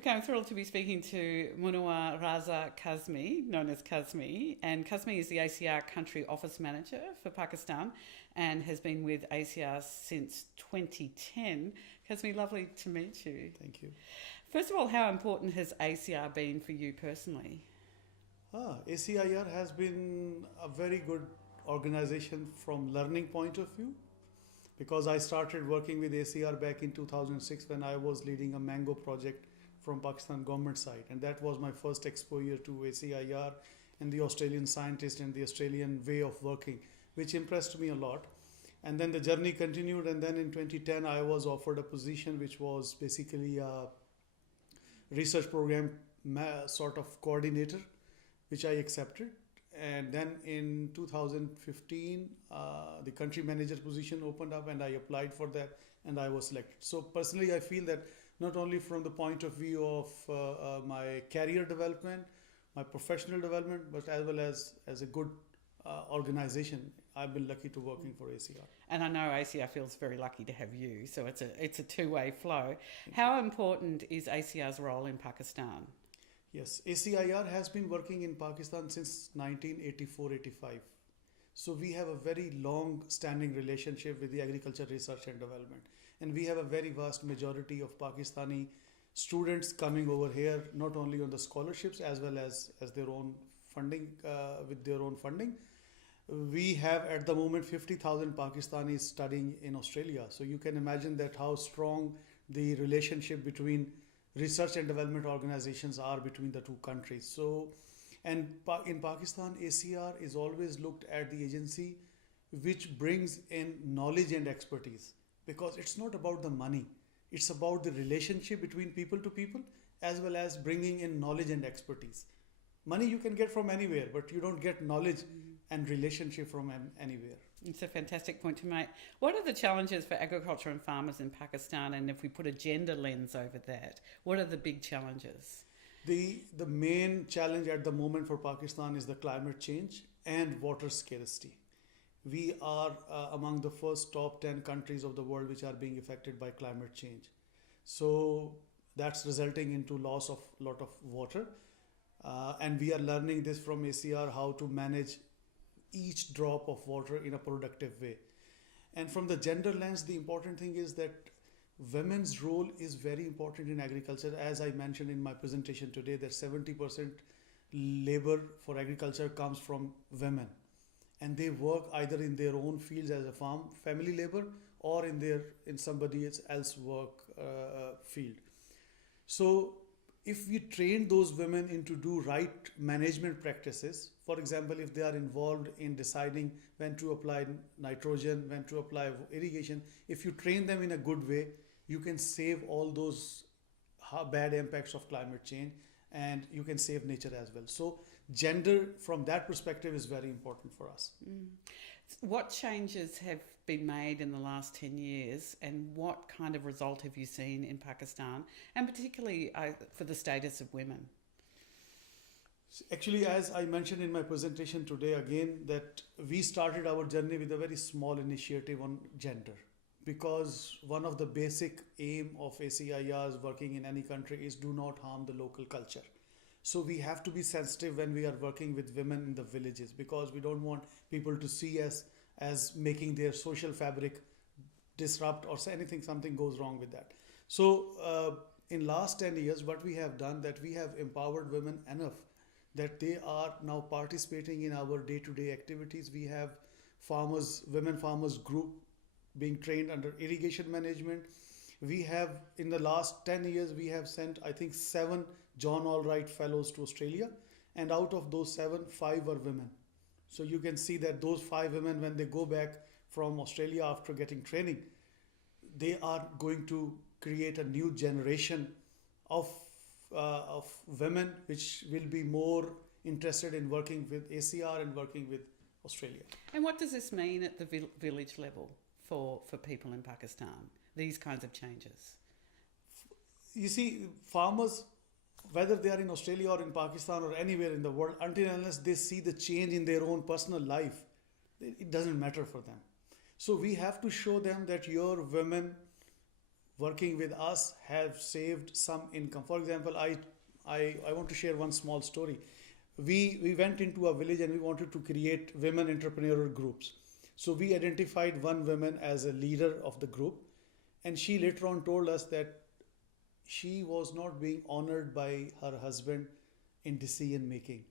Okay, I'm thrilled to be speaking to Munawar Raza Kazmi, known as Kazmi. And Kazmi is the ACIAR Country Office Manager for Pakistan and has been with ACIAR since 2010. Kazmi, lovely to meet you. Thank you. First of all, how important has ACIAR been for you personally? ACIR has been a very good organization from learning point of view because I started working with ACIR back in 2006 when I was leading a mango project from Pakistan government side, and that was my first exposure to ACIR and the Australian scientist and the Australian way of working, which impressed me a lot. And then the journey continued, and then in 2010 I was offered a position which was basically a research program sort of coordinator, which I accepted. And then in 2015 the country manager position opened up and I applied for that and I was selected. So personally I feel that not only from the point of view of my career development, my professional development, but as well as a good organization, I've been lucky to working for ACIAR. And I know ACIAR feels very lucky to have you, so it's a two-way flow. How important is ACIAR's role in Pakistan? Yes, ACIR has been working in Pakistan since 1984-85. So we have a very long standing relationship with the agriculture research and development. And we have a very vast majority of Pakistani students coming over here, not only on the scholarships as well as their own funding, with their own funding. We have at the moment 50,000 Pakistanis studying in Australia. So you can imagine that how strong the relationship between research and development organizations are between the two countries. So, and in Pakistan, ACIAR is always looked at the agency which brings in knowledge and expertise, because it's not about the money, it's about the relationship between people to people as well as bringing in knowledge and expertise. Money you can get from anywhere, but you don't get knowledge and relationship from anywhere. It's a fantastic point to make. What are the challenges for agriculture and farmers in Pakistan, and if we put a gender lens over that, what are the big challenges? The main challenge at the moment for Pakistan is the climate change and water scarcity. We are among the first top 10 countries of the world which are being affected by climate change. So that's resulting into loss of lot of water. And we are learning this from ACIAR, how to manage each drop of water in a productive way. And from the gender lens, the important thing is that women's role is very important in agriculture. As I mentioned in my presentation today, that 70% labor for agriculture comes from women, and they work either in their own fields as a family labor or in somebody else work field. So if we train those women into do right management practices, for example, if they are involved in deciding when to apply nitrogen, when to apply irrigation, if you train them in a good way, you can save all those bad impacts of climate change, and you can save nature as well. So gender from that perspective is very important for us. What changes have been made in the last 10 years, and what kind of result have you seen in Pakistan, and particularly for the status of women? Actually, as I mentioned in my presentation today again, that we started our journey with a very small initiative on gender, because one of the basic aim of ACIRs working in any country is do not harm the local culture. So we have to be sensitive when we are working with women in the villages, because we don't want people to see us as making their social fabric disrupt or something goes wrong with that. So in last 10 years, what we have done, that we have empowered women enough that they are now participating in our day-to-day activities. We have women farmers group being trained under irrigation management. We have, in the last 10 years, we have sent, I think, 7 John Allwright Fellows to Australia. And out of those 7, 5 were women. So you can see that those 5 women, when they go back from Australia after getting training, they are going to create a new generation of women which will be more interested in working with ACIAR and working with Australia. And what does this mean at the village level for people in Pakistan, these kinds of changes? You see, farmers, whether they are in Australia or in Pakistan or anywhere in the world, until and unless they see the change in their own personal life, it doesn't matter for them. So we have to show them that your women working with us have saved some income. For example, I want to share one small story. We went into a village and we wanted to create women entrepreneurial groups. So we identified one woman as a leader of the group, and she later on told us that she was not being honored by her husband in decision making.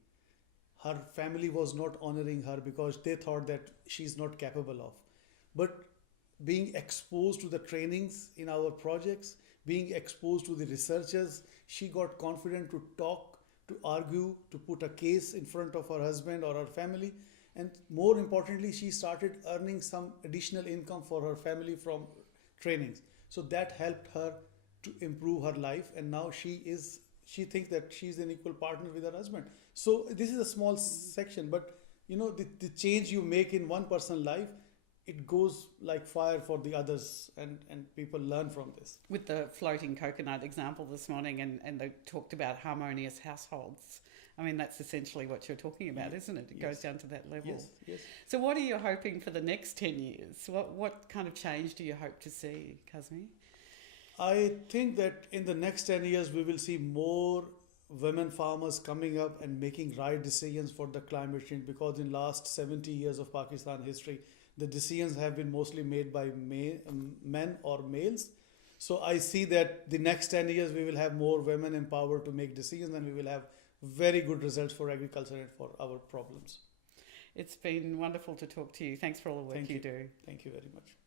Her family was not honoring her because they thought that she's not capable of. But being exposed to the trainings in our projects, being exposed to the researchers, she got confident to talk, to argue, to put a case in front of her husband or her family. And more importantly, she started earning some additional income for her family from trainings. So that helped her to improve her life. And now she thinks that she's an equal partner with her husband. So this is a small section, but the change you make in one person's life, it goes like fire for the others, and people learn from this. With the floating coconut example this morning, and they talked about harmonious households. I mean, that's essentially what you're talking about, isn't it? It goes down to that level. Yes. So what are you hoping for the next 10 years? What kind of change do you hope to see, Kazmi? I think that in the next 10 years, we will see more women farmers coming up and making right decisions for the climate change, because in last 70 years of Pakistan history, the decisions have been mostly made by men or males. So I see that the next 10 years, we will have more women empowered to make decisions, and we will have very good results for agriculture and for our problems. It's been wonderful to talk to you. Thanks for all the work you do. Thank you very much.